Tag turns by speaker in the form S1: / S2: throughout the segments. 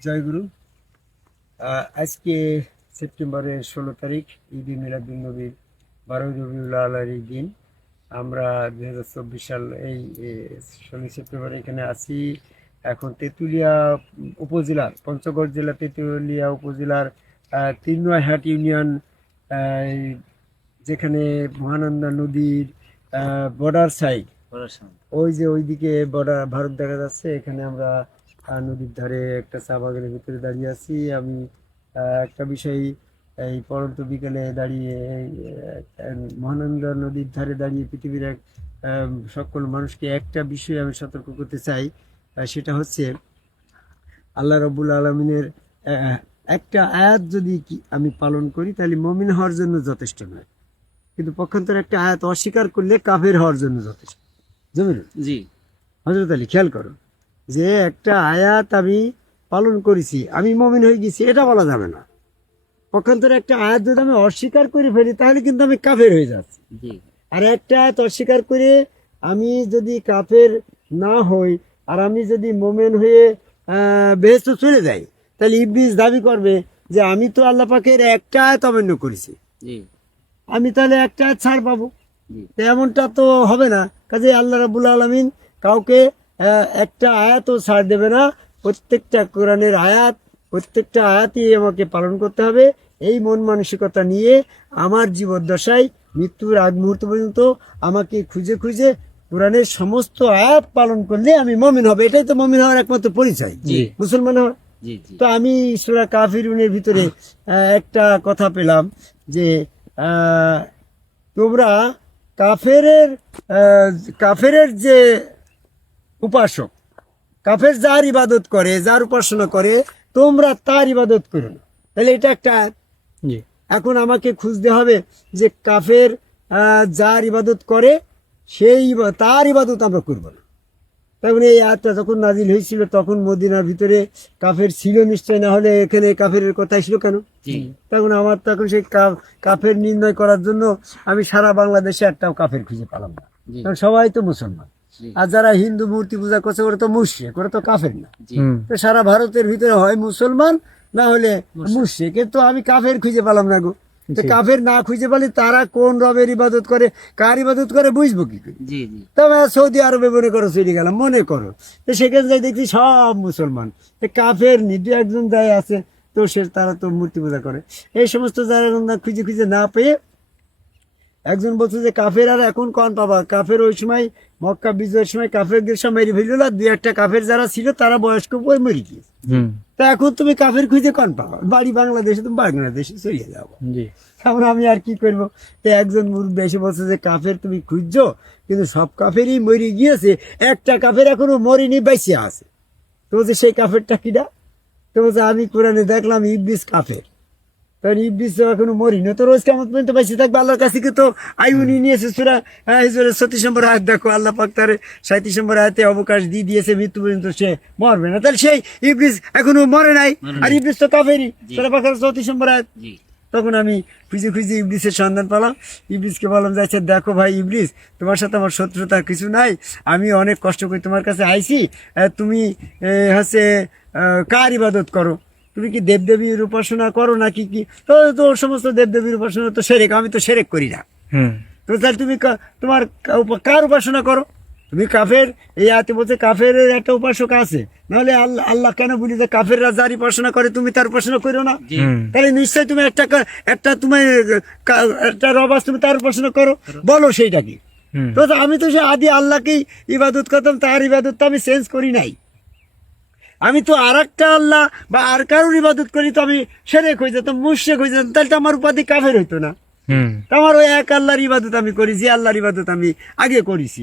S1: জয়গুরু আজকে সেপ্টেম্বরের ষোলো তারিখ ঈদ মিলাদুল নবীর বারোই রবিউল আলার দিন। আমরা দু হাজার চব্বিশ সাল এই ষোলোই সেপ্টেম্বর এখানে আছি। এখন তেঁতুলিয়া উপজেলার পঞ্চগড় জেলা তেঁতুলিয়া উপজেলার আহ, তিন নয়হাট ইউনিয়ন যেখানে মহানন্দা নদীর বর্ডার সাইড ওই যে ওইদিকে বর্ডার ভারত দেখা যাচ্ছে। এখানে আমরা নদীর ধারে একটা চা বাগানের ভিতরে দাঁড়িয়ে আছি। আমি একটা বিষয় এই পরন্ত বিকেলে দাঁড়িয়ে মহানন্দা নদীর ধারে দাঁড়িয়ে পৃথিবীর এক সকল মানুষকে একটা বিষয়ে আমি সতর্ক করতে চাই সেটা হচ্ছে আল্লাহ রবুল আলমিনের একটা আয়াত যদি কি- আমি পালন করি তাহলে মমিন হওয়ার জন্য যথেষ্ট নয়। কিন্তু পক্ষান্তর একটা আয়াত অস্বীকার করলে কাফের হওয়ার জন্য যথেষ্ট। জমিন
S2: জি।
S1: হজরত আলী খেয়াল করো। যে একটা আয়াত আমি পালন করেছি আমি মমিন হয়ে গেছি এটা বলা যাবে না। পক্ষান্তরে একটা আয়াত যদি আমি অস্বীকার করে ফেলি তাহলে কিন্তু আমি কাফের হয়ে যাচ্ছি। আর একটা আয়াত অস্বীকার করে আমি যদি কাফের না হই আর আমি যদি মোমেন হয়ে বেহেস্ত চলে যাই তাহলে ইবলিস দাবি করবে যে আমি তো আল্লাহ পাকের একটা আয়াত অমান্য করেছি। আমি তাহলে একটা আয়াত ছাড় পাবো। এমনটা তো হবে না। কাজে আল্লাহ রাবুল আলমিন কাউকে একটা আয়াতও ছাড় দেবে না। প্রত্যেকটা কোরআনের আয়াত প্রত্যেকটা আয়াতই আমাকে পালন করতে হবে। এই মন মানসিকতা নিয়ে আমার জীবদ্দশায় মৃত্যুর আগ মুহূর্ত পর্যন্ত আমাকে খুঁজে খুঁজে কোরআনের সমস্ত আয়াত পালন করলে আমি মমিন হবে। এটাই তো মমিন হওয়ার একমাত্র পরিচয়।
S2: জি।
S1: মুসলমান হওয়ার তো আমি সুরা কাফিরুনের ভিতরে একটা কথা পেলাম যে তোমরা কাফেরের কাফেরের যে উপাসক। কাফের যার ইবাদত করে যার উপাসনা করে তোমরা তার ইবাদত করো না। তাহলে এটা একটা। এখন আমাকে খুঁজতে হবে যে কাফের যার ইবাদত করে সেই তার ইবাদত আমরা করব না। তখন এই আয়াতটা যখন নাজিল হয়েছিল তখন মদিনার ভিতরে কাফের ছিল নিশ্চয় না হলে এখানে কাফের কথা ছিল কেন? তখন আমার তখন সেই কাফের নির্ণয় করার জন্য আমি সারা বাংলাদেশে একটাও কাফের খুঁজে পেলাম না। কারণ সবাই তো মুসলমান। আর যারা হিন্দু মূর্তি পূজা করছে ওরা তো মুশ্রিক ওরা তো কাফের না। তো সারা ভারতের ভিতরে হয় মুসলমান না হলে মুশ্রিক। তো আমি কাফের খুঁজে পেলাম না গো। তো কাফের না খুঁজে পেলে তারা কোন রবের ইবাদত করে কার ইবাদত করে বুঝব কি করে?
S2: জি জি।
S1: তবে সৌদি আরবে মনে করো চলে গেলাম মনে করো। তো সেখানে যাই দেখছি সব মুসলমান। কাফের নিদু একজন যাই আছে তো সে তারা তো মূর্তি পূজা করে। এই সমস্ত যারা খুঁজে খুঁজে না পেয়ে একজন বলছে যে কাফের আর এখন কন পাবা? কাফের ওই সময় মক্কা বিজয়ের সময় কাফেরদের সব মেরে ফেলল না দুই একটা কাফের যারা ছিল তারা বয়স্ক বই মরে গিয়েছে। তা এখন তুমি কাফের খুঁজে কন পাবা? বাড়ি বাংলাদেশে তুমি বাংলাদেশে চলে যাব এখন আমি আর কি করব? তো একজন মুরব্বী এসে বলছে যে কাফের তুমি খুঁজছো? কিন্তু সব কাফেরই মরে গিয়েছে। একটা কাফের এখনও মরেনি বাইসে আছে। তো বলছে সেই কাফেরটা কিনা তো বলছে আমি কোরআনে দেখলাম ইবলিস কাফের। তখন ইবলিস তো এখনও মরিনি। তো রোজ কেমন পর্যন্ত বাইসে থাকবে? আল্লাহর কাছে কি তো আইউনি নিয়েছে সুরা? সতীশ নম্বর আয়াত দেখো আল্লাহ পাক তার সাঁত্রিশ নম্বর আয়াতে অবকাশ দিয়ে দিয়েছে মৃত্যু পর্যন্ত সে মরবে না। তাহলে সেই ইবলিস এখনও মরে নাই আর ইবলিস তো কাফেরই। সুরা পাকের চৌত্রিশ নম্বর
S2: জি।
S1: তখন আমি খুঁজে খুঁজে ইবলিসের সন্ধান পেলাম। ইবলিসকে বললাম যে আচ্ছা দেখো ভাই ইবলিস তোমার সাথে আমার শত্রুতা কিছু নাই। আমি অনেক কষ্ট করে তোমার কাছে আইছি। তুমি হচ্ছে কার ইবাদত করো? তুমি কি দেবদেবীর উপাসনা করো নাকি কি? তো তো সমস্ত দেবদেবীর উপাসনা তো সেরেক আমি তো সেরেক করি না। তো তাহলে তুমি কা- তোমার কার উপাসনা করো? তুমি কাফের? এই আয়াতে বলছে কাফের একটা উপাসক আছে। নাহলে আল্লাহ আল্লাহ কেন বলি যে কাফেররা যার উপাসনা করে তুমি তার উপাসনা করো না? তাহলে নিশ্চয়ই তুমি একটা একটা তুমি একটা রব আছে, তুমি তার উপাসনা করো। বলো সেইটা কি? তো তো আমি তো সে আদি আল্লাহকেই ইবাদত করতাম তার ইবাদত তো আমি চেঞ্জ করি নাই। আমি তো আর একটা আল্লাহ বা আর কারোর ইবাদত করি তো আমি সেরেক হয়ে যেতাম মুশেক হয়ে যেতাম তাহলে তো আমার উপাধি কাফের হইতো না। তো আমার ওই এক আল্লাহর ইবাদত আমি করি যে আল্লাহর ইবাদত আমি আগে করেছি।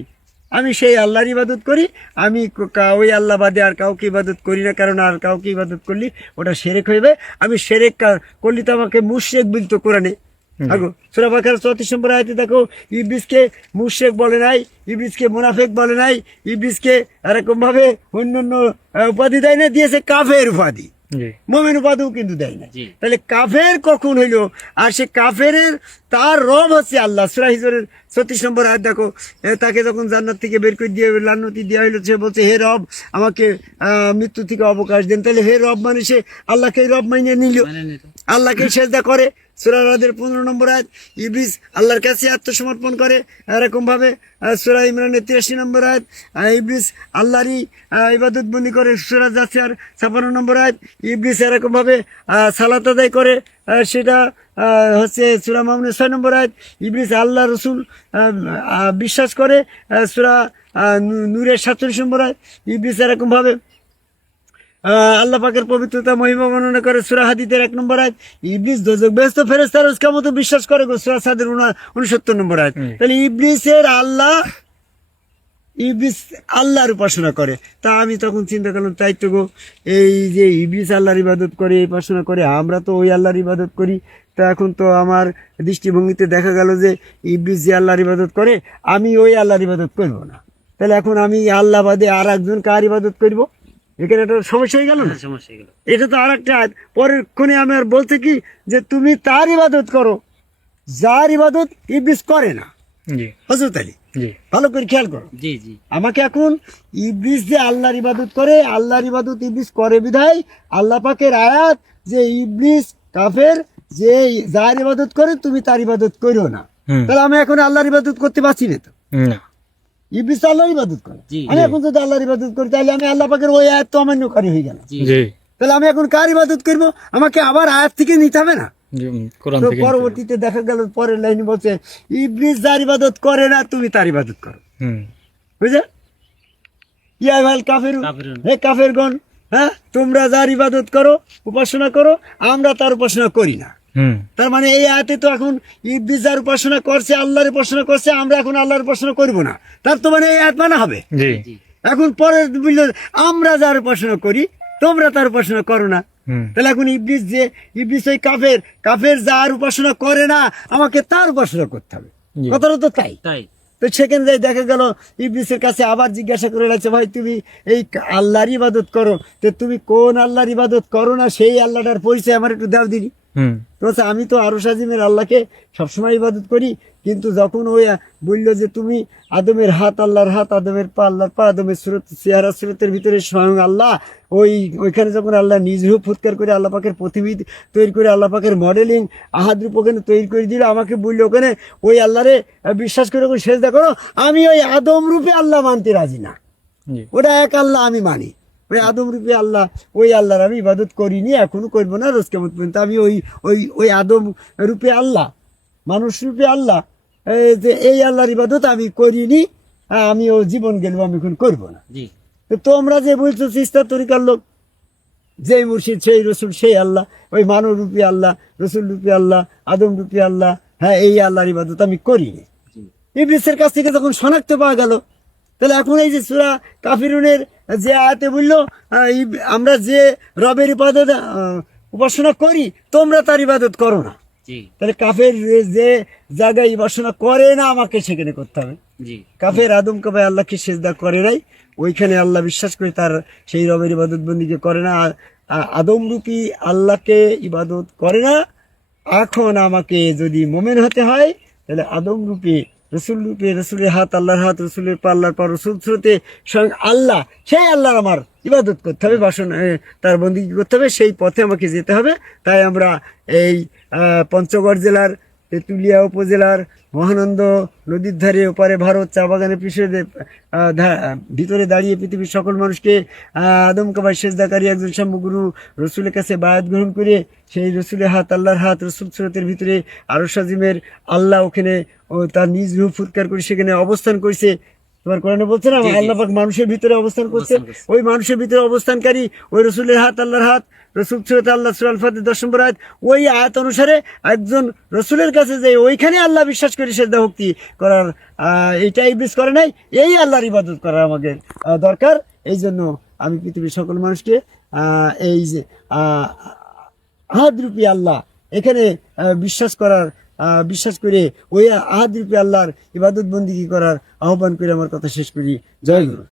S1: আমি সেই আল্লাহর ইবাদত করি আমি ওই আল্লাহ বাদে আর কাউকে ইবাদত করি না কারণ আর কাউকে ইবাদত করলি ওটা সেরেক হইবে। আমি সেরেক করলি তো আমাকে মুশেক বলতো কোরআনে। আগো সুরা বাকার চৌত্রিশ নম্বর আয়তে দেখো ইবলিসকে মুশেক বলে নাই ইবলিসকে মুনাফেক বলে নাই ইবলিসকে এরকম ভাবে অন্য অন্য উপাধি দেয় না দিয়েছে কাফের উপাধি। মোমেন উপাধিও কিন্তু দেয় না তাহলে কাফের কখন হইল? আর সে কাফের তার রব হচ্ছে আল্লাহ। সুরা হিজরের ছত্রিশ নম্বর আয়াত দেখো তাকে যখন জান্নাত থেকে বের করে দিয়ে লান্নতি দেওয়া হইল সে বলছে হে রব আমাকে মৃত্যু থেকে অবকাশ দেন। তাহলে হে রব মানে সে আল্লাহকে রব মাইনে নিল। আল্লাহকে সেজদা করে সুরা রাদের পনেরো নম্বর আয়াত ইবলিস আল্লাহর কাছে আত্মসমর্পণ করে। এরকম ভাবে সুরা ইমরানের তিরাশি নম্বর আয়াত ইবলিস আল্লাহরই আহ, ইবাদত বন্দি করে সুরা আর ছাপান্ন নম্বর আয়াত ইবলিস এরকম ভাবে সালাত আদায় করে সেটা হচ্ছে সুরা মামুনের ছয় নম্বর আয়াত ইবলিস আল্লাহ রসুল বিশ্বাস করে সুরা নূরের সাতচল্লিশ নম্বর আয়াত ইবলিস এরকম ভাবে আহ, আল্লাহ পাকের পবিত্রতা মহিমা বর্ণনা করে সুরা হাদিদের এক নম্বর আয়াত। ইবলিস দোজক ব্যস্ত ফেরেস্তার উস্কা মতো বিশ্বাস করে গো সুরা সাদের উনসত্তর নম্বর আয়াত। তাহলে ইবলিসের আল্লাহ ইবলিস আল্লাহর উপাসনা করে। তা আমি তখন চিন্তা করলাম তাই তো গো এই যে ইবলিস আল্লাহর ইবাদত করে এই উপাসনা করে আমরা তো ওই আল্লাহর ইবাদত করি। তা এখন তো আমার দৃষ্টিভঙ্গিতে দেখা গেল যে ইবলিস যে আল্লাহর ইবাদত করে আমি ওই আল্লাহর ইবাদত করব না। তাহলে এখন আমি আল্লাহ বাদে আর একজন কার ইবাদত করব? এখানে একটা সমস্যা হয়ে গেল না?
S3: সমস্যা এগুলো
S1: এটা তো আর একটা। পরের ক্ষণে আমি আর বলতে কি যে তুমি তার ইবাদত করো যার ইবাদত ইবলিস করে না। হজরত আলী ভালো করে খেয়াল করো।
S3: জি জি।
S1: আমাকে এখন ইবলিস যে আল্লাহর ইবাদত করে আল্লাহর ইবাদত ইবলিস করে বিধায় আল্লাহ পাকের আয়াত যে ইবলিস কাফের যে যার ইবাদত করে তুমি তার ইবাদত করো না। তাহলে আমি এখন আল্লাহর ইবাদত করতে পারছি না তো?
S2: না।
S1: ইবলিস আল্লাহর ইবাদত করে। আমি এখন যদি আল্লাহর ইবাদত করি তাহলে আমি আল্লাহ পাকের ওই আয়াত তো অমান্যকারী হয়ে গেল তাহলে আমি এখন কার ইবাদত করব? আমাকে আবার আয়াত থেকে নিতে হবে না? পরবর্তীতে দেখা গেল পরের লাইনে বলছে ইবলিস যার ইবাদত করে না তুমি তার ইবাদত করো।
S2: হুম।
S1: বুঝলে? ইয়া ভাই কাফের
S3: কাফিরুন।
S1: হে কাফেরগণ হ্যাঁ তোমরা যার ইবাদত করো উপাসনা করো আমরা তার উপাসনা করি না। তার মানে এই আয়াতে তো এখন ইবলিস উপাসনা করছে আল্লাহর উপাসনা করছে আমরা এখন আল্লাহর উপাসনা করব না। তার তো মানে এই আয়াত মানা হবে। এখন পরে আমরা যার উপাসনা করি তোমরা তার উপাসনা করো না। তাহলে এখন ইবলিস যে ইবলিস ওই কাফের কাফের যার উপাসনা করে না আমাকে তার উপাসনা করতে হবে। কথাটা তো তাই।
S3: তাই।
S1: তো সেখানে যাই দেখা গেল ইবলিসের কাছে আবার জিজ্ঞাসা করে লাগছে ভাই তুমি এই আল্লাহর ইবাদত করো তো তুমি কোন আল্লাহর ইবাদত করো না? সেই আল্লাহটার পরিচয় আমার একটু দাও তো বলছে, আমি তো আরও সাজিমের আল্লাহকে সবসময় ইবাদত করি কিন্তু যখন ওই বলল যে তুমি আদমের হাত আল্লাহর হাত আদমের পা আল্লাহর পা আদমের সুরত চেহারা সুরতের ভিতরে স্বয়ং আল্লাহ ওই ওইখানে যখন আল্লাহ নিজ রূপ ফুৎকার করে আল্লাহ পাকের প্রতিবিধ তৈরি করে আল্লাহ পাকের মডেলিং আহাদ রূপ ওখানে তৈরি করে দিল আমাকে বলল ওখানে ওই আল্লাহরে বিশ্বাস করে ওখানে সেজদা করো আমি ওই আদম রূপে আল্লাহ মানতে রাজি না। ওটা এক আল্লাহ আমি মানি। ওই আদম রূপে আল্লাহ ওই আল্লাহর আমি ইবাদত করিনি এখনও করব না রোজ কেমন পর্যন্ত। আমি ওই ওই ওই আদম রূপে আল্লাহ মানুষ রূপে আল্লাহ যে এই আল্লাহর ইবাদত আমি করিনি হ্যাঁ, আমি ও জীবন গেলবো আমি এখন করব না।
S3: জি।
S1: তো তোমরা যে বলছো চিস্তা তরিকার লোক যেই মুর্শিদ সেই রসুল সেই আল্লাহ ওই মানব রূপী আল্লাহ রসুল রূপী আল্লাহ আদম রূপী আল্লাহ হ্যাঁ এই আল্লাহর ইবাদত আমি করিনি। ইবলিসের কাছ থেকে যখন শনাক্ত পাওয়া গেল তাহলে এখন এই যে সুরা কাফিরুনের যে আয়াতে বলল আমরা যে রবের ইবাদত উপাসনা করি তোমরা তার ইবাদত করো না। তাহলে কাফের যে- জায়গায় উপাসনা করে না আমাকে সেখানে করতে হবে। কাফের আদম কবে আল্লাহকে সেজদা করে নাই ওইখানে আল্লাহ বিশ্বাস করে তার সেই রবের ইবাদত বন্দিকে করে না। আ- আদম রূপী আল্লাহকে ইবাদত করে না। এখন আমাকে যদি মোমেন হতে হয় তাহলে আদম রূপে রসুল রূপে, রসুলের হাত, আল্লাহর হাত, রসুলের পা, আল্লাহর পা, রসুল স্রোতে স্বয়ং আল্লাহ, সেই আল্লাহর আমার ইবাদত করতে হবে, বাসন তার বন্দি করতে হবে? সেই পথে আমাকে যেতে হবে। তাই আমরা এই পঞ্চগড় জেলার তেঁতুলিয়া উপজেলার মহানন্দ নদীর ধারে ওপারে ভারত চা বাগানে পিছিয়ে ভিতরে দাঁড়িয়ে পৃথিবীর সকল মানুষকে আদম কাবাই সেজদাকারী একজন সাম্যগুরু রসুলের কাছে বায়াত গ্রহণ করে সেই রসুলের হাত, আল্লাহর হাত, রসুল সুরতের ভিতরে আরও সাজিমের আল্লাহ ওখানে, ও তার নিজ রূপ ফুৎকার করে সেখানে অবস্থান করছে। তোমার কোরআনে বলছে না
S3: জি, জি।
S1: আল্লাহ পাক মানুষের ভিতরে অবস্থান করছে। ওই মানুষের ভিতরে অবস্থানকারী ওই রসুলের হাত আল্লাহর হাত রসুল সুরত আল্লাহ সুরাল ফাতে দশ নম্বর আয়াত ওই আয়াত অনুসারে একজন রসুলের কাছে যে ওইখানে আল্লাহ বিশ্বাস করে শ্রদ্ধা ভক্তি করার এইটাই বিশ করে নাই এই আল্লাহর ইবাদত করার আমাদের দরকার। এই জন্য আমি পৃথিবীর সকল মানুষকে এই যে আহাদরূপী আল্লাহ এখানে বিশ্বাস করার বিশ্বাস করে ওই আহাদ রূপে আল্লাহর ইবাদত বন্দিগি করার আহ্বান করে আমার কথা শেষ করি। জয় গুরু।